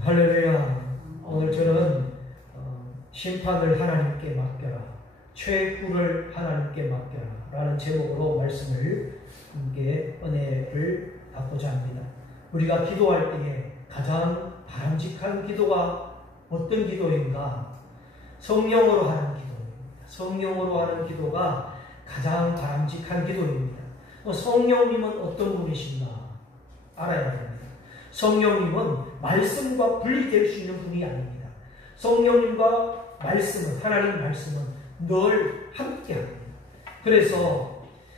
할렐루야. 오늘 저는 심판을 하나님께 맡겨라, 최후를 하나님께 맡겨라 라는 제목으로 말씀을 함께 은혜를 받고자 합니다. 우리가 기도할 때에 가장 바람직한 기도가 어떤 기도인가? 성령으로 하는 기도입니다. 성령으로 하는 기도가 가장 바람직한 기도입니다. 성령님은 어떤 분이신가 알아야 됩니다. 성령님은 말씀과 분리될 수 있는 분이 아닙니다. 성령님과 말씀은, 하나님 말씀은 늘 함께 합니다.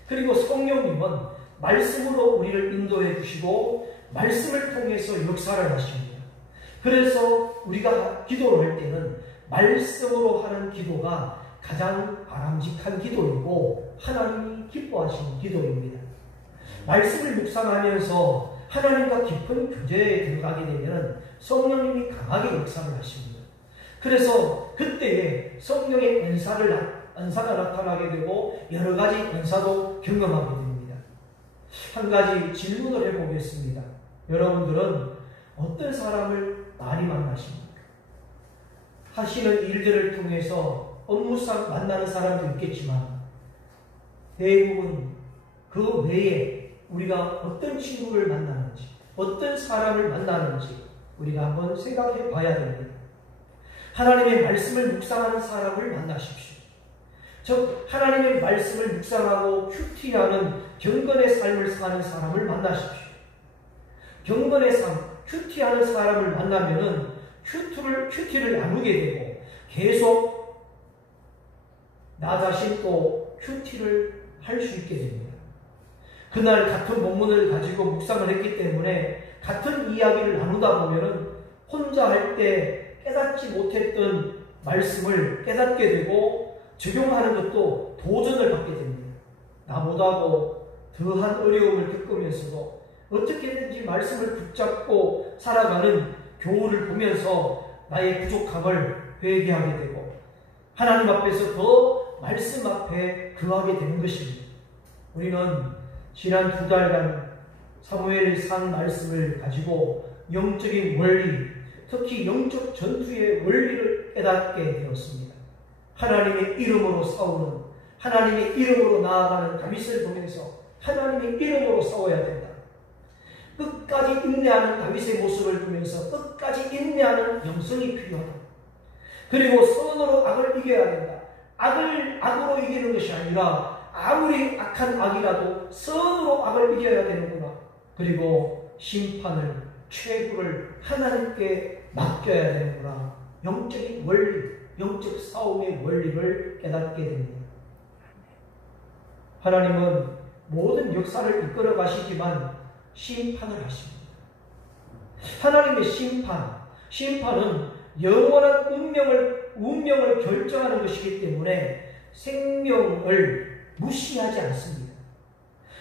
그리고 성령님은 말씀으로 우리를 인도해 주시고 말씀을 통해서 역사를 하십니다. 그래서 우리가 기도를 할 때는 말씀으로 하는 기도가 가장 바람직한 기도이고 하나님이 기뻐하시는 기도입니다. 말씀을 묵상하면서 하나님과 깊은 교제에 들어가게 되면 성령님이 강하게 역사를 하십니다. 그래서 그때에 성령의 은사가 나타나게 되고 여러 가지 은사도 경험하게 됩니다. 한 가지 질문을 해보겠습니다. 여러분들은 어떤 사람을 많이 만나십니까? 하시는 일들을 통해서 업무상 만나는 사람도 있겠지만 대부분 그 외에 우리가 어떤 친구를 만나는지, 어떤 사람을 만나는지 우리가 한번 생각해 봐야 됩니다. 하나님의 말씀을 묵상하는 사람을 만나십시오. 즉 하나님의 말씀을 묵상하고 큐티하는 경건의 삶을 사는 사람을 만나십시오. 경건의 삶, 큐티하는 사람을 만나면은 큐티를 나누게 되고 계속 나 자신도 큐티를 할 수 있게 됩니다. 그날 같은 본문을 가지고 묵상을 했기 때문에 같은 이야기를 나누다 보면은 혼자 할 때 깨닫지 못했던 말씀을 깨닫게 되고 적용하는 것도 도전을 받게 됩니다. 나보다도 더한 어려움을 겪으면서도 어떻게든지 말씀을 붙잡고 살아가는 교훈을 보면서 나의 부족함을 회개하게 되고 하나님 앞에서 더 말씀 앞에 거하게 되는 것입니다. 우리는 지난 2달간 사무엘상 말씀을 가지고 영적인 원리, 특히 영적 전투의 원리를 깨닫게 되었습니다. 하나님의 이름으로 싸우는, 하나님의 이름으로 나아가는 다윗을 보면서 하나님의 이름으로 싸워야 된다. 끝까지 인내하는 다윗의 모습을 보면서 끝까지 인내하는 영성이 필요하다. 그리고 선으로 악을 이겨야 된다. 악으로 이기는 것이 아니라 아무리 악한 악이라도 선으로 악을 이겨야 되는구나. 그리고 심판을, 최후를 하나님께 맡겨야 되는구나. 영적인 원리, 영적 싸움의 원리를 깨닫게 됩니다. 하나님은 모든 역사를 이끌어 가시지만 심판을 하십니다. 하나님의 심판은 영원한 운명을 결정하는 것이기 때문에 생명을 무시하지 않습니다.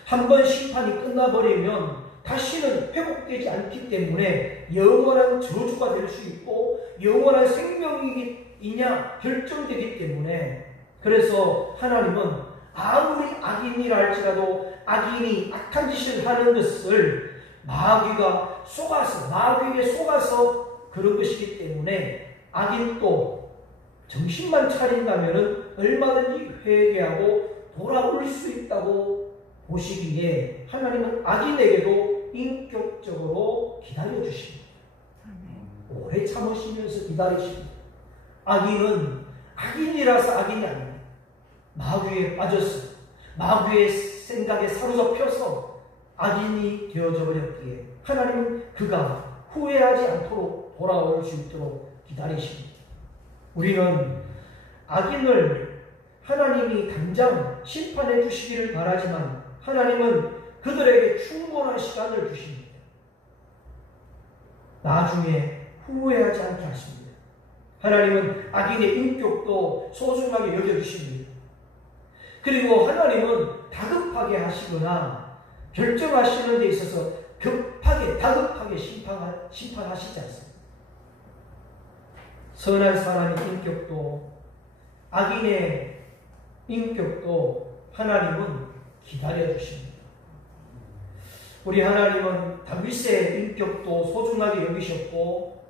한번 심판이 끝나버리면 다시는 회복되지 않기 때문에 영원한 저주가 될 수 있고 영원한 생명이냐 결정되기 때문에 그래서 하나님은 아무리 악인이라 할지라도 악인이 악한 짓을 하는 것을 마귀에게 속아서 그런 것이기 때문에 악인도 정신만 차린다면 얼마든지 회개하고 돌아올 수 있다고 보시기에 하나님은 악인에게도 인격적으로 기다려주십니다. 오래 참으시면서 기다리십니다. 악인은 악인이라서 악인이 아닙니다. 마귀에 빠져서 마귀의 생각에 사로잡혀서 악인이 되어져 버렸기에 하나님은 그가 후회하지 않도록 돌아올 수 있도록 기다리십니다. 우리는 악인을 하나님이 당장 심판해 주시기를 바라지만 하나님은 그들에게 충분한 시간을 주십니다. 나중에 후회하지 않게 하십니다. 하나님은 악인의 인격도 소중하게 여겨주십니다. 그리고 하나님은 다급하게 하시거나 결정하시는 데 있어서 다급하게 심판하시지 않습니다. 선한 사람의 인격도 악인의 인격도 하나님은 기다려주십니다. 우리 하나님은 다윗의 인격도 소중하게 여기셨고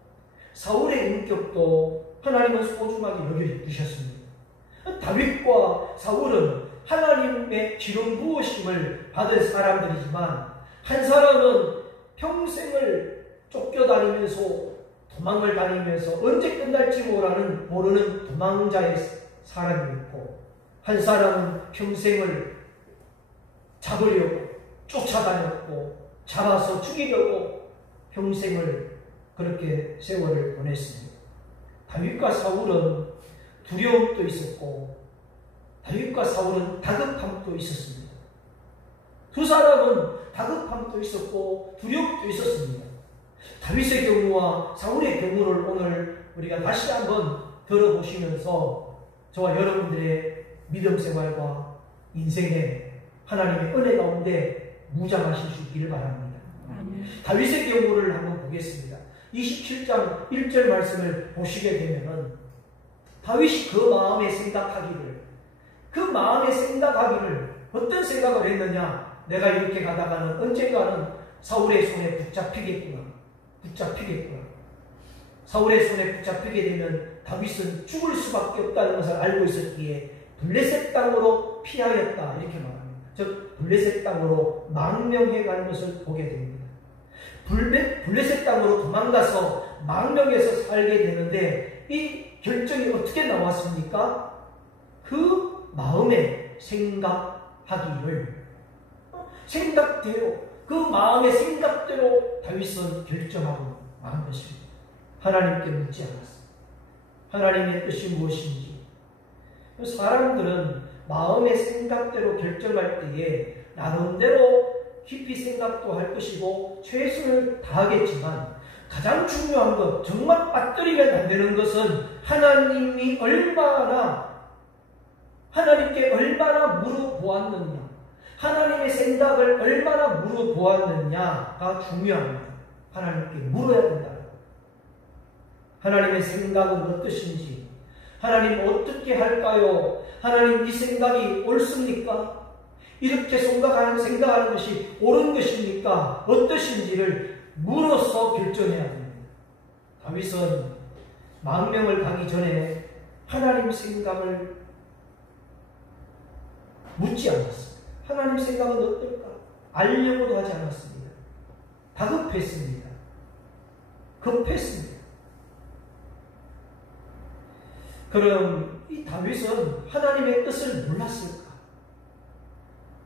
사울의 인격도 하나님은 소중하게 여겨주셨습니다. 다윗과 사울은 하나님의 기름 부으심을 받은 사람들이지만 한 사람은 평생을 쫓겨다니면서 도망을 다니면서 언제 끝날지 모르는 도망자의 사람이 있고, 한 사람은 평생을 잡으려고 쫓아다녔고 잡아서 죽이려고 평생을 그렇게 세월을 보냈습니다. 다윗과 사울은 두려움도 있었고 다윗과 사울은 다급함도 있었습니다. 두 사람은 다급함도 있었고 두려움도 있었습니다. 다윗의 경우와 사울의 경우를 오늘 우리가 다시 한번 들어보시면서 저와 여러분들의 믿음 생활과 인생의 하나님의 은혜 가운데 무장하실 수 있기를 바랍니다. 다윗의 경우를 한번 보겠습니다. 27장 1절 말씀을 보시게 되면은 다윗이 그 마음에 생각하기를 어떤 생각을 했느냐, 내가 이렇게 가다가는 언젠가는 사울의 손에 붙잡히겠구나. 사울의 손에 붙잡히게 되면 다윗은 죽을 수밖에 없다는 것을 알고 있었기에 블레셋 땅으로 피하였다, 이렇게 말합니다. 즉 블레셋 땅으로 망명해 가는 것을 보게 됩니다. 블레셋 땅으로 도망가서 망명해서 살게 되는데 이 결정이 어떻게 나왔습니까? 그 마음에 생각하기를, 그 마음의 생각대로 다윗은 결정하고 만 것입니다. 하나님께 묻지 않았습니다. 하나님의 뜻이 무엇인지. 사람들은 마음의 생각대로 결정할 때에 나름대로 깊이 생각도 할 것이고 최선을 다하겠지만, 가장 중요한 것, 정말 빠뜨리면 안 되는 것은 하나님께 얼마나 물어보았느냐, 하나님의 생각을 얼마나 물어보았느냐가 중요합니다. 하나님께 물어야 된다. 하나님의 생각은 어떠신지, 하나님 어떻게 할까요? 하나님 이 생각이 옳습니까? 이렇게 생각하는 것이 옳은 것입니까? 어떠신지를 물어서 결정해야 됩니다. 다윗은 망명을 가기 전에 하나님 생각을 묻지 않았습니다. 하나님 생각은 어떨까? 알려고도 하지 않았습니다. 다급했습니다. 급했습니다. 그럼 이 다윗은 하나님의 뜻을 몰랐을까?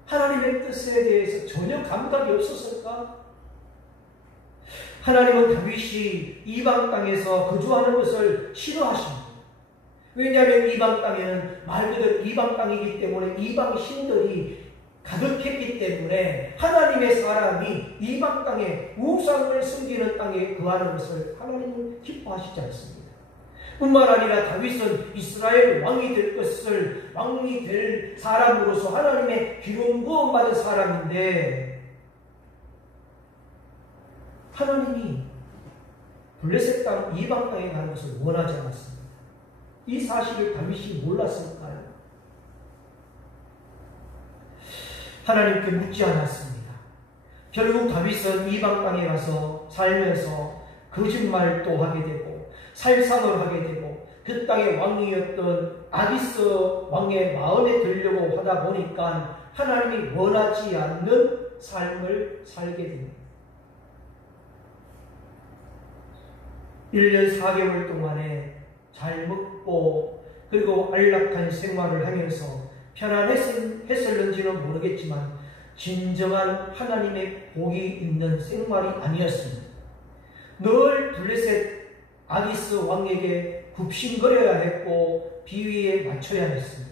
하나님의 뜻에 대해서 전혀 감각이 없었을까? 하나님은 다윗이 이방 땅에서 거주하는 것을 싫어하십니다. 왜냐하면 이방 땅에는 말 그대로 이방 땅이기 때문에 이방 신들이 가득했기 때문에 하나님의 사람이 이방 땅에 우상을 섬기는 땅에 거하는 것을 하나님은 기뻐하시지 않습니다. 뿐만 아니라 다윗은 이스라엘 왕이 될 사람으로서 하나님의 기름 부음 받은 사람인데, 하나님이 블레셋 땅 이방 땅에 가는 것을 원하지 않았습니다. 이 사실을 다윗이 몰랐을까요? 하나님께 묻지 않았습니다. 결국 다윗은 이방 땅에 가서 살면서 거짓말도 하게 되고 살상을 하게 되고 그 땅의 왕이었던 아기스 왕의 마음에 들려고 하다 보니까 하나님이 원하지 않는 삶을 살게 됩니다. 1년 4개월 동안에 잘 먹고 그리고 안락한 생활을 하면서 편안했을는지는 모르겠지만 진정한 하나님의 복이 있는 생활이 아니었습니다. 늘 블레셋 아기스 왕에게 굽신거려야 했고 비위에 맞춰야 했습니다.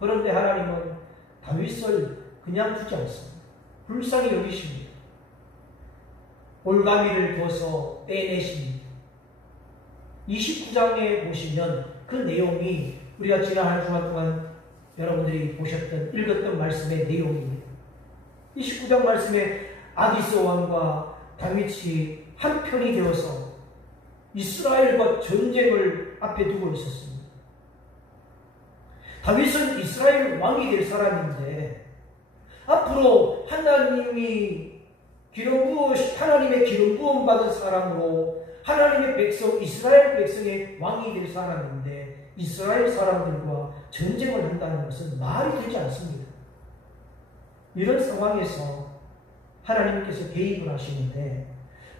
그런데 하나님은 다윗을 그냥 두지 않습니다. 불쌍히 여기십니다. 올가미를 둬서 빼내십니다. 29장에 보시면 그 내용이 우리가 지난 한 주간 동안 여러분들이 읽었던 말씀의 내용입니다. 29장 말씀에 아기스 왕과 다윗이 한편이 되어서 이스라엘과 전쟁을 앞에 두고 있었습니다. 다윗은 이스라엘 왕이 될 사람인데 앞으로 하나님의 기름 부음 받은 사람으로 하나님의 백성, 이스라엘 백성의 왕이 될 사람인데 이스라엘 사람들과 전쟁을 한다는 것은 말이 되지 않습니다. 이런 상황에서 하나님께서 개입을 하시는데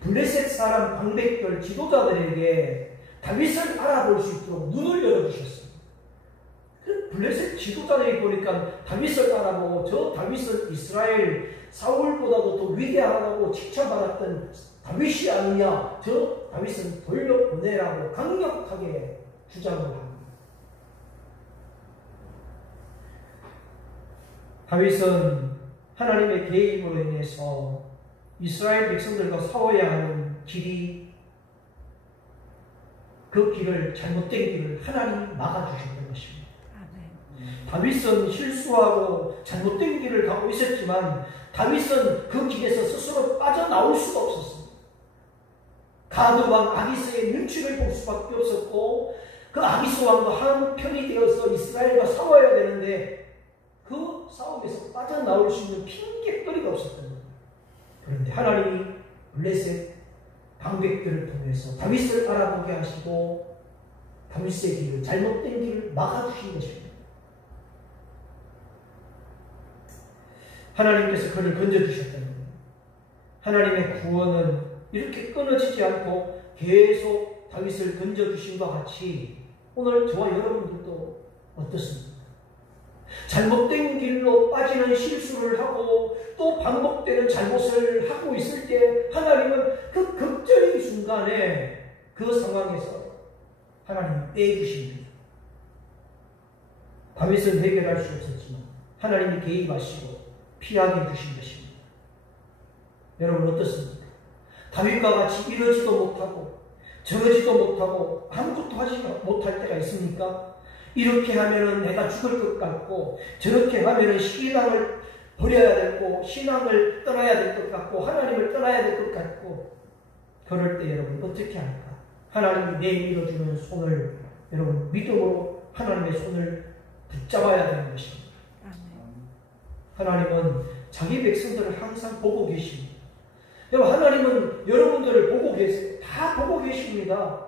블레셋 사람 방백들 지도자들에게 다윗을 알아볼 수 있도록 눈을 열어주셨습니다. 그 블레셋 지도자들이 보니까 다윗을 알아보고 저 다윗은 이스라엘 사울보다도 더 위대하다고 칭찬받았던 다윗이 아니냐, 저 다윗은 돌려보내라고 강력하게 주장을 합니다. 다윗은 하나님의 개입으로 인해서 이스라엘 백성들과 싸워야 하는 길이, 그 길을, 잘못된 길을 하나님이 막아주셨던 것입니다. 다윗은 실수하고 잘못된 길을 가고 있었지만 다윗은 그 길에서 스스로 빠져나올 수가 없었습니다. 가드 왕 아기스의 눈치를 볼 수밖에 없었고 그 아기스 왕과 한 편이 되어서 이스라엘과 싸워야 되는데 그 싸움에서 빠져나올 수 있는 핑계거리가 없었던 겁니다. 그런데 하나님이 블레셋 방백들을 통해서 다윗을 알아보게 하시고 다윗의 길을, 잘못된 길을 막아주신 것입니다. 하나님께서 그를 건져주셨다는 겁니다. 하나님의 구원은 이렇게 끊어지지 않고 계속 다윗을 건져주신 것 같이 오늘 저와 여러분들도 어떻습니까? 잘못된 길로 빠지는 실수를 하고 또 반복되는 잘못을 하고 있을 때 하나님은 그 극적인 순간에 그 상황에서 하나님이 빼주십니다. 다윗은 해결할 수 없었지만 하나님이 개입하시고 피하게 해주신 것입니다. 여러분 어떻습니까? 다윗과 같이 이러지도 못하고 저러지도 못하고 아무것도 하지 못할 때가 있습니까? 이렇게 하면은 내가 죽을 것 같고 저렇게 하면은 신앙을 버려야 되고 신앙을 떠나야 될 것 같고 하나님을 떠나야 될 것 같고 그럴 때 여러분 어떻게 할까? 하나님이 내밀어주는 손을 여러분 믿음으로 하나님의 손을 붙잡아야 되는 것입니다. 하나님은 자기 백성들을 항상 보고 계십니다. 여러분 하나님은 여러분들을 보고 계세요. 다 보고 계십니다.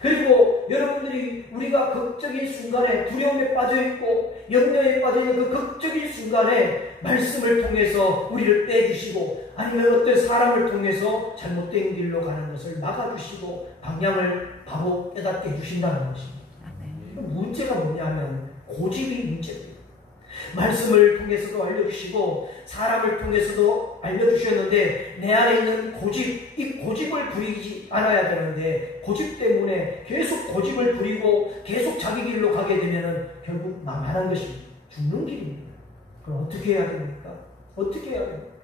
그리고 여러분들이 우리가 극적인 순간에 두려움에 빠져있고 염려에 빠져있는 그 극적인 순간에 말씀을 통해서 우리를 빼주시고 아니면 어떤 사람을 통해서 잘못된 길로 가는 것을 막아주시고 방향을 바로 깨닫게 해주신다는 것입니다. 문제가 뭐냐면 고집이 문제입니다. 말씀을 통해서도 알려주시고 사람을 통해서도 알려주셨는데 내 안에 있는 고집, 이 고집을 부리지 않아야 되는데 고집 때문에 계속 고집을 부리고 계속 자기 길로 가게 되면 결국 망하는 것입니다. 죽는 길입니다. 그럼 어떻게 해야 됩니까? 어떻게 해야 됩니까?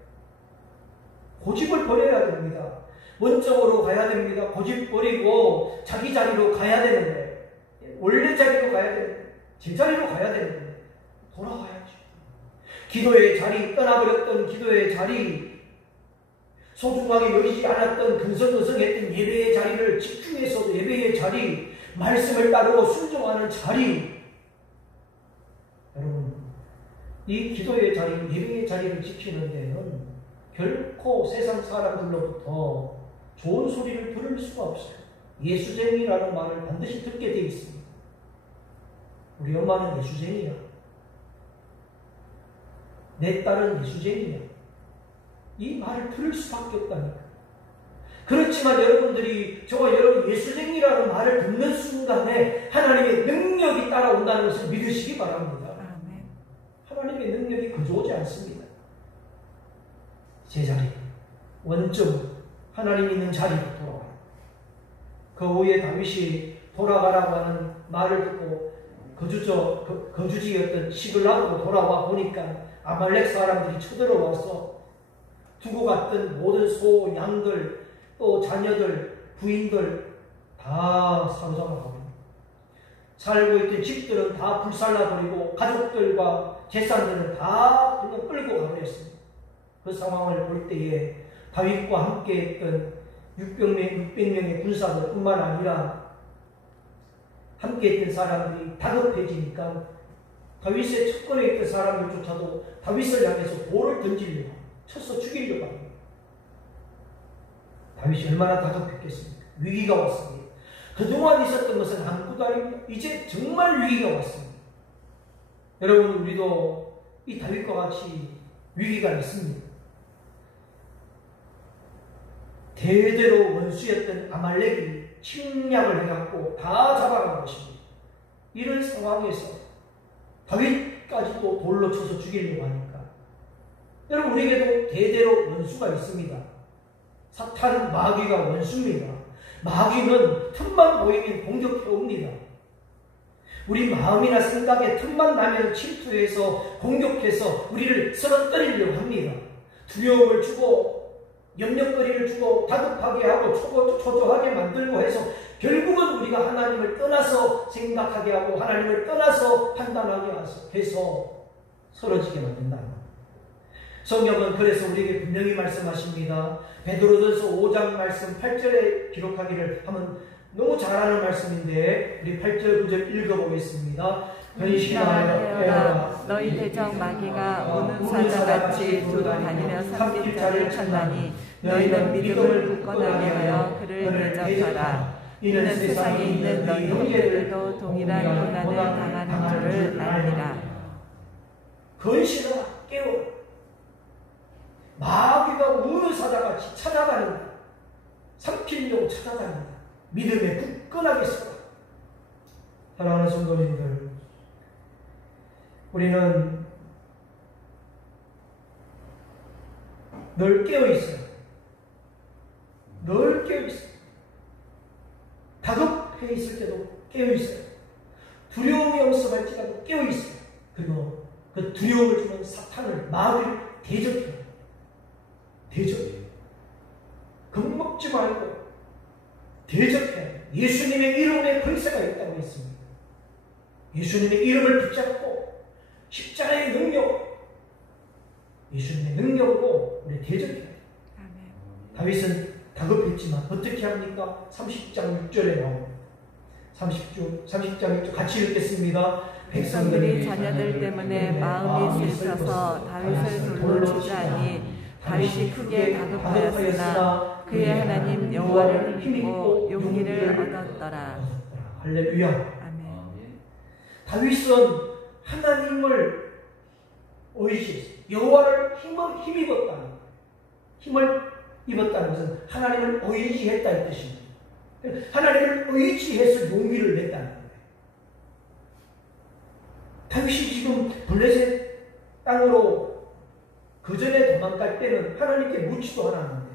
고집을 버려야 됩니다. 원점으로 가야 됩니다. 고집 버리고 자기 자리로 가야 되는데 원래 자리로 가야 되는데 제자리로 가야 되는데 돌아가야죠. 기도의 자리, 떠나버렸던 기도의 자리, 소중하게 여기지 않았던 근성근성했던 예배의 자리를 집중해서도 예배의 자리, 말씀을 따르고 순종하는 자리. 여러분, 이 기도의 자리, 예배의 자리를 지키는 데는 결코 세상 사람들로부터 좋은 소리를 들을 수가 없어요. 예수쟁이라는 말을 반드시 듣게 되어 있습니다. 우리 엄마는 예수쟁이야. 내 딸은 예수쟁이야. 이 말을 들을 수밖에 없다니까. 그렇지만 여러분들이 저와 여러분 예수쟁이라는 말을 듣는 순간에 하나님의 능력이 따라온다는 것을 믿으시기 바랍니다. 아멘. 하나님의 능력이 그저 않습니다. 제자리, 원점, 하나님 있는 자리로 돌아와요. 그 후에 다윗이 돌아가라고 하는 말을 듣고 거주지였던 시글락으로 돌아와 보니까 아말렉 사람들이 쳐들어와서 두고 갔던 모든 소, 양들, 또 자녀들, 부인들 다 사로잡아버립니다. 살고 있던 집들은 다 불살라버리고 가족들과 재산들은 다 그냥 끌고 가버렸습니다. 그 상황을 볼 때에 다윗과 함께 했던 600명의 군사들 뿐만 아니라 함께 했던 사람들이 다급해지니까 다윗의 첩권에 있던 사람들조차도 다윗을 향해서 돌을 던지려고 쳐서 죽이려고 합니다. 다윗이 얼마나 다급했겠습니까? 위기가 왔습니다. 그동안 있었던 것은 아무것도 아닙니다. 이제 정말 위기가 왔습니다. 여러분, 우리도 이 다윗과 같이 위기가 있습니다. 대대로 원수였던 아말렉이 침략을 해갖고 다 잡아간 것입니다. 이런 상황에서 다윗까지도 돌로 쳐서 죽이려고 하니까, 여러분, 우리에게도 대대로 원수가 있습니다. 사탄은, 마귀가 원수입니다. 마귀는 틈만 보이면 공격해 옵니다. 우리 마음이나 생각에 틈만 나면 침투해서 공격해서 우리를 쓰러뜨리려고 합니다. 두려움을 주고 염려거리를 주고 다급하게 하고 초조하게 만들고 해서 결국은 우리가 하나님을 떠나서 생각하게 하고 하나님을 떠나서 판단하게 해서 쓰러지게 만든다. 성경은 그래서 우리에게 분명히 말씀하십니다. 베드로전서 5장 말씀 8절에 기록하기를 하면 너무 잘하는 말씀인데, 우리 8절 9절 읽어보겠습니다. 근신하여 깨어라. 너희 대적 마귀가 오는 사자같이 두루 다니며 삼킬 자를 찾나니 너희는 믿음을 굳건하게 하여 그를 대적하라. 이는 세상에 있는 너희 형제들도 동일한 고난을 당하는 줄을 알리라. 근신하라, 깨어라. 마귀가 우는 사자같이 찾아다닌다. 삼키려고 찾아다닌다. 믿음에 굳건하게 서라. 사랑하는 성도님들, 우리는 늘 깨어있어요. 늘 깨어있어요. 다급해 있을 때도 깨어있어요. 두려움이 엄습할지라도 깨어있어요. 그리고 그 두려움을 주는 사탄을, 마귀를 대적해요. 대적해요. 겁먹지 말고 대적해요. 예수님의 이름에 권세가 있다고 했습니다. 예수님의 이름을 붙잡고 십자가의 능력, 예수님의 능력으로 우리 대적해야 돼요. 다윗은 다급했지만 어떻게 합니까? 30장 6절에 나옵니다. 30장 6절 같이 읽겠습니다. 백성들이 자녀들 때문에 마음이 슬퍼서 다윗을 돌로 치자니 다윗이 크게 다급하였으나 그의 하나님 여호와를 힘입고 용기를 얻었더라. 할렐루야. 아멘. 다윗은 하나님을 의지했어요. 여호와를 힘입었다는 거예요. 힘을 입었다는 것은 하나님을 의지했다 이 뜻입니다. 하나님을 의지해서 용기를 냈다는 거예요. 다윗이 지금 블레셋 땅으로 그 전에 도망갈 때는 하나님께 묻지도 않았는데,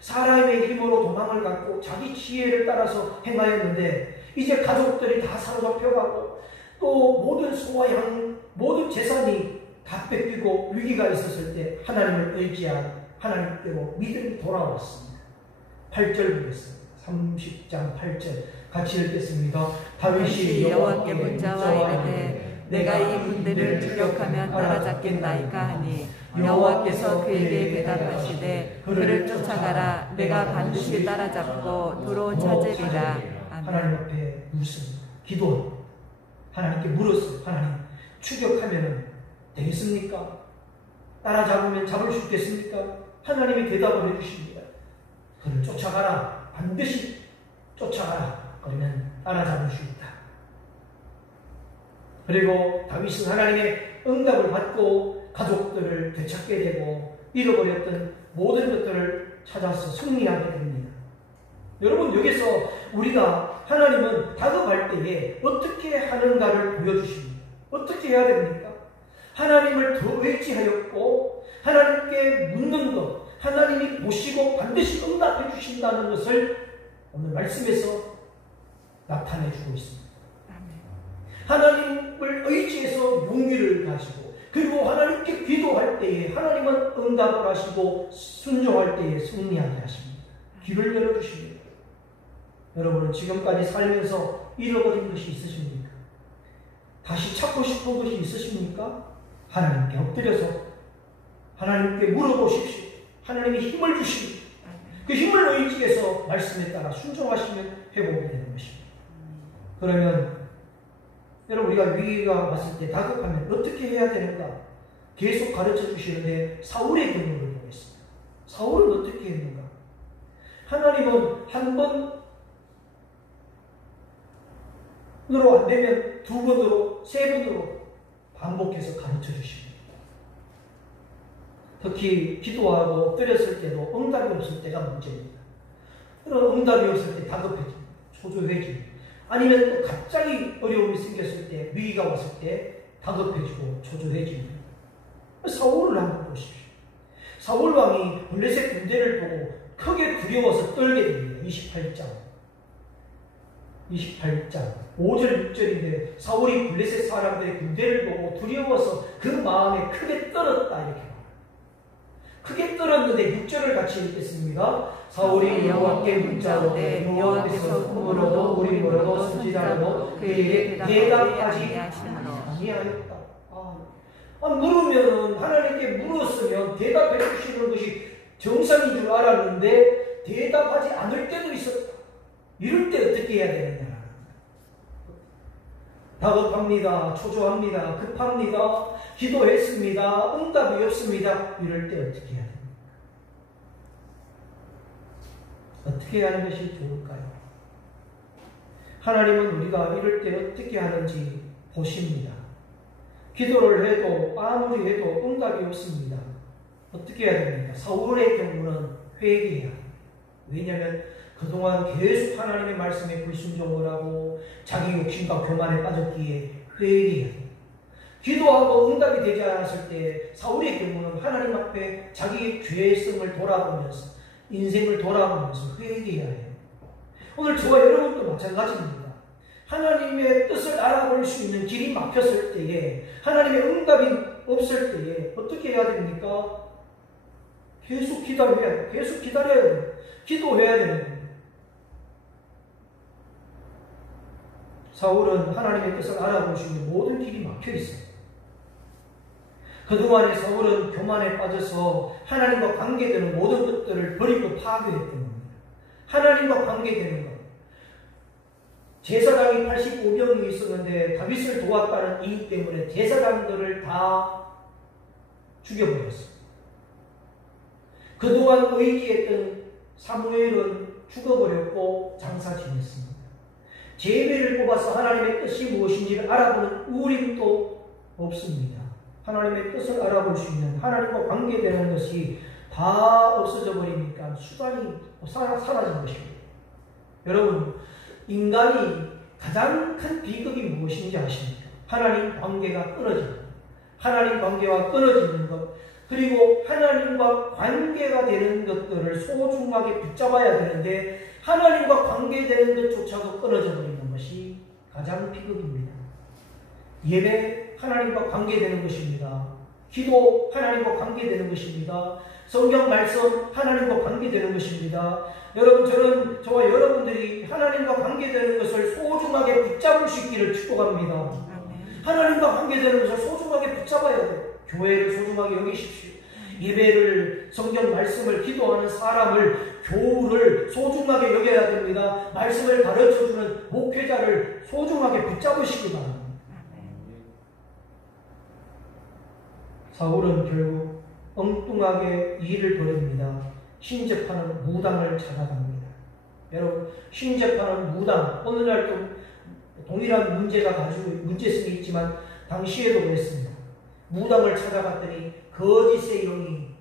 사람의 힘으로 도망을 갔고 자기 지혜를 따라서 행하였는데, 이제 가족들이 다 사로잡혀가고 또 모든 소와 양, 모든 재산이 다 뺏기고 위기가 있었을 때 하나님을 의지한 하나님께로 믿음이 돌아왔습니다. 8절 보겠습니다. 30장 8절 같이 읽겠습니다. 다윗이 여호와께 문자와 이르되 내가 이 군대를 추격하면 따라잡겠나이까 하니 여호와께서 그에게 대답하시되 그를 쫓아가라. 내가 반드시 따라잡고 도로 찾으리라. 하나님 앞에 묻습니다. 기도합니다. 하나님께 물었어요. 하나님, 추격하면 되겠습니까? 따라잡으면 잡을 수 있겠습니까? 하나님이 대답을 해주십니다. 그를 쫓아가라. 반드시 쫓아가라. 그러면 따라잡을 수 있다. 그리고 다윗은 하나님의 응답을 받고 가족들을 되찾게 되고 잃어버렸던 모든 것들을 찾아서 승리하게 됩니다. 여러분, 여기서 우리가 하나님은 다급할 때에 어떻게 하는가를 보여주십니다. 어떻게 해야 됩니까? 하나님을 더 의지하였고 하나님께 묻는 것, 하나님이 보시고 반드시 응답해 주신다는 것을 오늘 말씀에서 나타내 주고 있습니다. 하나님을 의지해서 용기를 가지고, 그리고 하나님께 기도할 때에 하나님은 응답을 하시고 순종할 때에 승리하게 하십니다. 길을 열어주십니다. 여러분은 지금까지 살면서 잃어버린 것이 있으십니까? 다시 찾고 싶은 것이 있으십니까? 하나님께 엎드려서 하나님께 물어보십시오. 하나님이 힘을 주십니다. 그 힘을 의지해서 말씀에 따라 순종하시면 회복이 되는 것입니다. 그러면 여러분, 우리가 위기가 왔을 때 다급하면 어떻게 해야 되는가? 계속 가르쳐 주시는데 사울의 경우를 보겠습니다. 사울은 어떻게 했는가? 하나님은 한 번 안 되면 2번으로, 3번으로 반복해서 가르쳐 주십니다. 특히 기도하고 엎드렸을 때도 응답이 없을 때가 문제입니다. 그런 응답이 없을 때 다급해집니다. 초조해집니다. 아니면 또 갑자기 어려움이 생겼을 때, 위기가 왔을 때 다급해지고 초조해집니다. 사울을 한번 보십시오. 사울 왕이 블레셋 군대를 보고 크게 두려워서 떨게 됩니다. 28장 5절 6절인데 사울이 블레셋 사람들의 군대를 보고 두려워서 그 마음에 크게 떨었다 이렇게 말합니다. 크게 떨었는데 6절을 같이 읽겠습니다. 사울이 여호와께 문자오되 여호와께서 물어도 우리 물어도 선지자라도 그에게 대답하지 아니하였다. 물으면 하나님께 물었으면 대답해 주시는 것이 정상인 줄 알았는데 대답하지 않을 때도 있었다. 이럴 때 어떻게 해야 되느냐? 다급합니다. 초조합니다. 급합니다. 기도했습니다. 응답이 없습니다. 이럴 때 어떻게 해야 됩니까? 어떻게 하는 것이 좋을까요? 하나님은 우리가 이럴 때 어떻게 하는지 보십니다. 기도를 해도 아무리 해도 응답이 없습니다. 어떻게 해야 됩니까? 사울의 경우는 회개해야 합니다. 왜냐하면 그동안 계속 하나님의 말씀에 불순종을 하고 자기 욕심과 교만에 빠졌기에 회개해야 합니다. 기도하고 응답이 되지 않았을 때 사울의 경우는 하나님 앞에 자기의 죄성을 돌아보면서 인생을 돌아보면서 회개해야 해요. 오늘 저와 여러분도 마찬가지입니다. 하나님의 뜻을 알아볼 수 있는 길이 막혔을 때에 하나님의 응답이 없을 때에 어떻게 해야 됩니까? 계속 기다려야 돼요. 계속 기다려야 돼요. 기도해야 되는 거예요. 사울은 하나님의 뜻을 알아볼 수 있는 모든 길이 막혀 있어요. 그동안에 사울은 교만에 빠져서 하나님과 관계되는 모든 것들을 버리고 파괴했던 겁니다. 하나님과 관계되는 것. 제사장이 85명이 있었는데 다윗을 도왔다는 이유 때문에 제사장들을 다 죽여버렸어요. 그동안 의지했던 사무엘은 죽어버렸고 장사 지냈습니다. 제비를 뽑아서 하나님의 뜻이 무엇인지를 알아보는 우림도 없습니다. 하나님의 뜻을 알아볼 수 있는 하나님과 관계되는 것이 다 없어져 버리니까 수단이 사라진 것입니다. 여러분, 인간이 가장 큰 비극이 무엇인지 아십니까? 하나님 관계가 끊어지는 것. 하나님 관계와 끊어지는 것. 그리고 하나님과 관계가 되는 것들을 소중하게 붙잡아야 되는데 하나님과 관계되는 것조차도 끊어져 버리는 것이 가장 비극입니다. 예배 하나님과 관계되는 것입니다. 기도 하나님과 관계되는 것입니다. 성경 말씀 하나님과 관계되는 것입니다. 여러분, 저와 여러분들이 하나님과 관계되는 것을 소중하게 붙잡을 수 있기를 축복합니다. 하나님과 관계되는 것을 소중하게 붙잡아야 돼요. 교회를 소중하게 여기십시오. 예배를, 성경 말씀을, 기도하는 사람을, 교우를 소중하게 여겨야 됩니다. 말씀을 가르쳐주는 목회자를 소중하게 붙잡으시기 바랍니다. 사울은 결국 엉뚱하게 일을 벌입니다. 신접하는 무당을 찾아갑니다. 여러분, 신접하는 무당, 오늘날도 동일한 문제가 가지고 문제성이 있지만 당시에도 그랬습니다. 무당을 찾아갔더니 거짓의 영이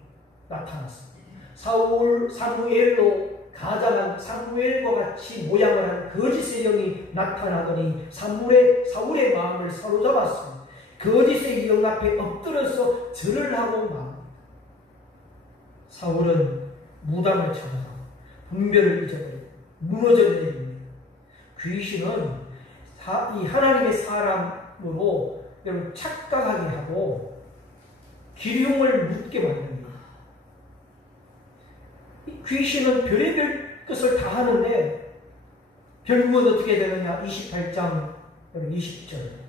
나타났습니다. 사무엘로 가장한 사무엘과 같이 모양을 한 거짓의 영이 나타나더니 사울의 마음을 사로잡았습니다. 거짓의 영 앞에 엎드려서 절을 하고 맙니다. 사울은 무당을 찾아서 분별을 잊어버리고 무너져 내립니다. 귀신은 이 하나님의 사람으로 여러분 착각하게 하고 기륭을 묻게 만듭니다. 이 귀신은 별의별 것을 다 하는데 결국은 어떻게 되느냐? 28장 20절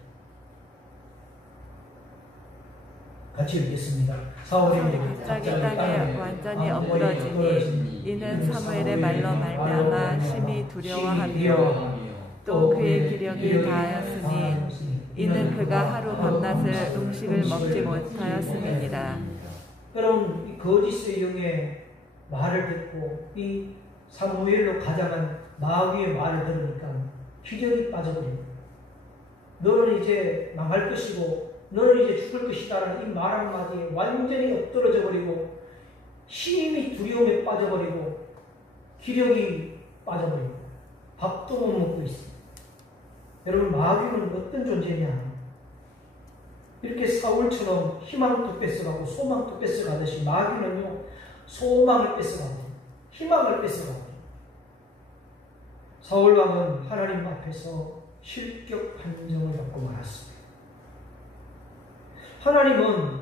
같이 읽겠습니다. 사울이 갑자기 땅에 완전히 엎드러지니 이는 사무엘의 말로 말미암아 심히 두려워하며 또 그의 기력이 다하였으니 이는 그가 하루 밤낮을 음식을 먹지 못하였음이니라. 여러분, 이 거짓의 영의 말을 듣고 이 사무엘로 가장한 마귀의 말을 들으니까 기력이 빠져버립니다. 너는 이제 망할 것이고 너는 이제 죽을 것이다라는 이 말 한마디에 완전히 엎드러져 버리고 심히 두려움에 빠져버리고 기력이 빠져버리고 밥도 못 먹고 있습니다. 여러분, 마귀는 어떤 존재냐? 이렇게 사울처럼 희망도 뺏어가고 소망도 뺏어가듯이 마귀는요, 소망을 뺏어가고 희망을 뺏어가고. 사울왕은 하나님 앞에서 실격 판정을 받고 말았습니다. 하나님은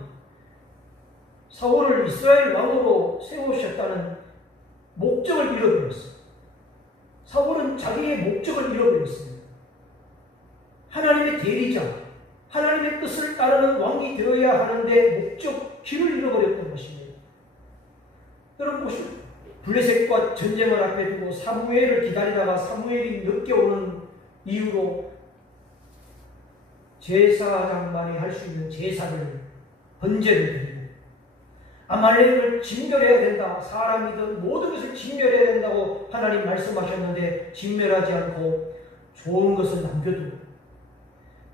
사울을 이스라엘 왕으로 세우셨다는 목적을 잃어버렸어요. 사울은 자기의 목적을 잃어버렸습니다. 하나님의 대리자, 하나님의 뜻을 따르는 왕이 되어야 하는데 목적, 길을 잃어버렸던 것입니다. 여러분 보시오. 블레셋과 전쟁을 앞에 두고 사무엘을 기다리다가 사무엘이 늦게 오는 이유로 제사장만이 할 수 있는 제사를, 번제를 드리고 아말렉을 진멸해야 된다. 사람이든 모든 것을 진멸해야 된다고 하나님 말씀하셨는데 진멸하지 않고 좋은 것을 남겨두고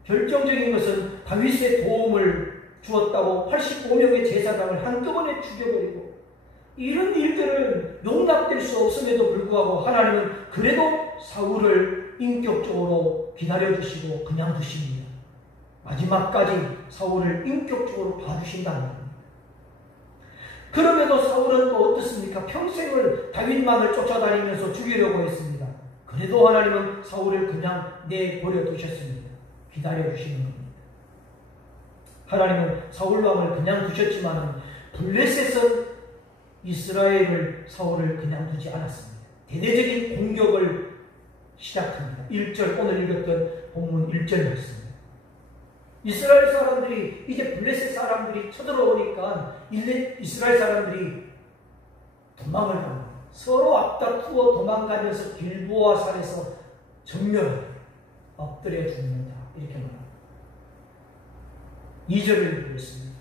결정적인 것은 다윗의 도움을 주었다고 85명의 제사장을 한꺼번에 죽여버리고 이런 일들은 용납될 수 없음에도 불구하고 하나님은 그래도 사울을 인격적으로 기다려주시고 그냥 두십니다. 마지막까지 사울을 인격적으로 봐주신다는 겁니다. 그럼에도 사울은 또 어떻습니까? 평생을 다윗만을 쫓아다니면서 죽이려고 했습니다. 그래도 하나님은 사울을 그냥 내버려 두셨습니다. 기다려주시는 겁니다. 하나님은 사울왕을 그냥 두셨지만 블레셋은 이스라엘을, 사울을 그냥 두지 않았습니다. 대대적인 공격을 시작합니다. 1절, 오늘 읽었던 본문 1절 말씀입니다. 이스라엘 사람들이, 이제 블레셋 사람들이 쳐들어오니까 이스라엘 사람들이 도망을 갑니다. 서로 앞다투어 도망가면서 길보아 산에서 전멸하게 엎드려 죽는다. 이렇게 말합니다. 2절을 읽겠습니다.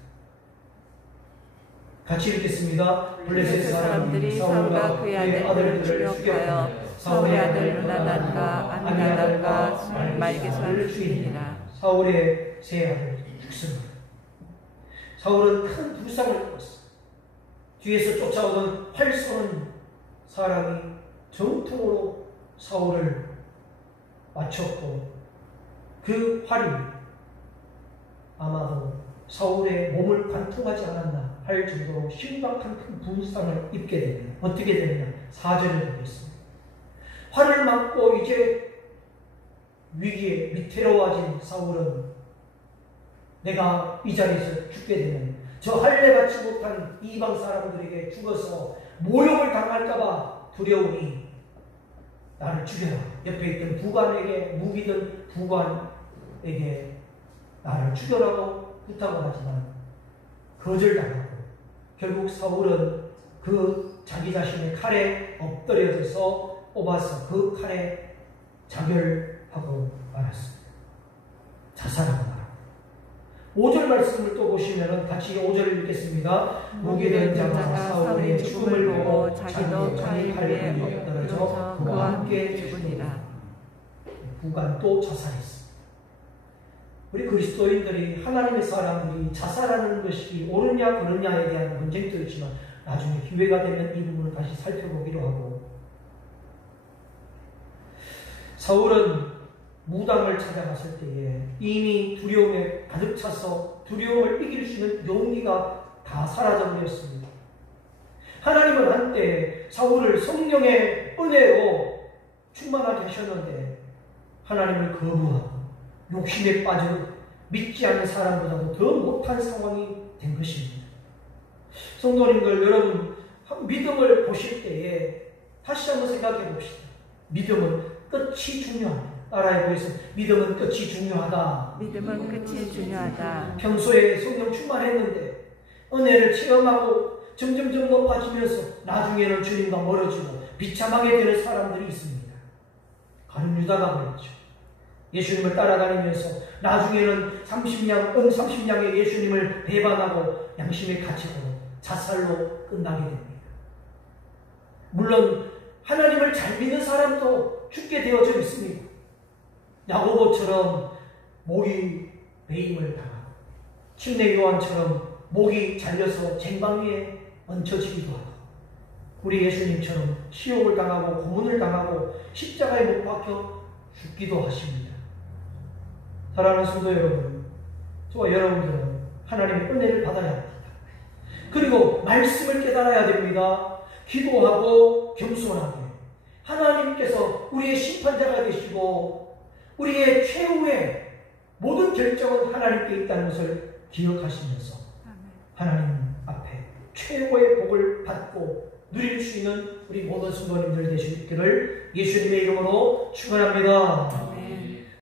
같이 읽겠습니다. 블레셋 사람들이 사울과 그의 아들들을 죽여하여 사울의 아들 요나단과 아미나답과 말게수를 죽이니라. 사울의 세 아들 죽습니다. 사울은 큰 부상을 입었습니다. 뒤에서 쫓아오던 활 쏘는 사람이 정통으로 사울을 맞췄고 그 활이 아마도 사울의 몸을 관통하지 않았나 할 정도로 심각한 큰 부상을 입게 됩니다. 어떻게 되느냐? 4절을 보겠습니다. 활을 맞고 이제 위기에 위태로워진 사울은 내가 이 자리에서 죽게 되면 저 할례받지 못한 이방 사람들에게 죽어서 모욕을 당할까봐 두려우니 나를 죽여라. 옆에 있던 부관에게, 무기든 부관에게 나를 죽여라고 부탁을 하지만 거절당하고 결국 사울은 그 자기 자신의 칼에 엎드려져서 뽑아서 그 칼에 자결하고 말았습니다. 자살하고 말았습니다. 5절 말씀을 또 보시면 같이 5절을 읽겠습니다. 무기된 자가 사울의 죽음을 보고 자기도 자기 칼에 엎드러져 그와 함께 죽으니라. 부관도 자살했습니다. 우리 그리스도인들이, 하나님의 사람들이 자살하는 것이 옳으냐 그르냐에 대한 논쟁도 있지만 나중에 기회가 되면 이 부분을 다시 살펴보기로 하고, 사울은 무당을 찾아갔을 때에 이미 두려움에 가득 차서 두려움을 이길 수 있는 용기가 다 사라져버렸습니다. 하나님은 한때 사울을 성령의 은혜로 충만하게 하셨는데 하나님을 거부하고 욕심에 빠져 믿지 않는 사람보다도 더 못한 상황이 된 것입니다. 성도님들, 여러분 믿음을 보실 때에 다시 한번 생각해 봅시다. 믿음은 끝이 중요합니다. 따라해 보겠습니다. 믿음은 끝이 중요하다. 믿음은 끝이 중요하다. 평소에 성령 충만했는데 은혜를 체험하고 점점점 높아지면서 나중에는 주님과 멀어지고 비참하게 되는 사람들이 있습니다. 가룟 유다가 그랬죠. 예수님을 따라다니면서 나중에는 30냥의 예수님을 배반하고 양심에 갇히고 자살로 끝나게 됩니다. 물론 하나님을 잘 믿는 사람도 죽게 되어져 있습니다. 야고보처럼 목이 매임을 당하고 침례 요한처럼 목이 잘려서 쟁반위에 얹혀지기도 하고 우리 예수님처럼 시욕을 당하고 고문을 당하고 십자가에 못 박혀 죽기도 하십니다. 사랑하는 성도 여러분, 저와 여러분들은 하나님의 은혜를 받아야 합니다. 그리고 말씀을 깨달아야 됩니다. 기도하고 겸손하게 하나님께서 우리의 심판자가 되시고 우리의 최후의 모든 결정은 하나님께 있다는 것을 기억하시면서 하나님 앞에 최고의 복을 받고 누릴 수 있는 우리 모든 성도님들 되시기를 예수님의 이름으로 축원합니다.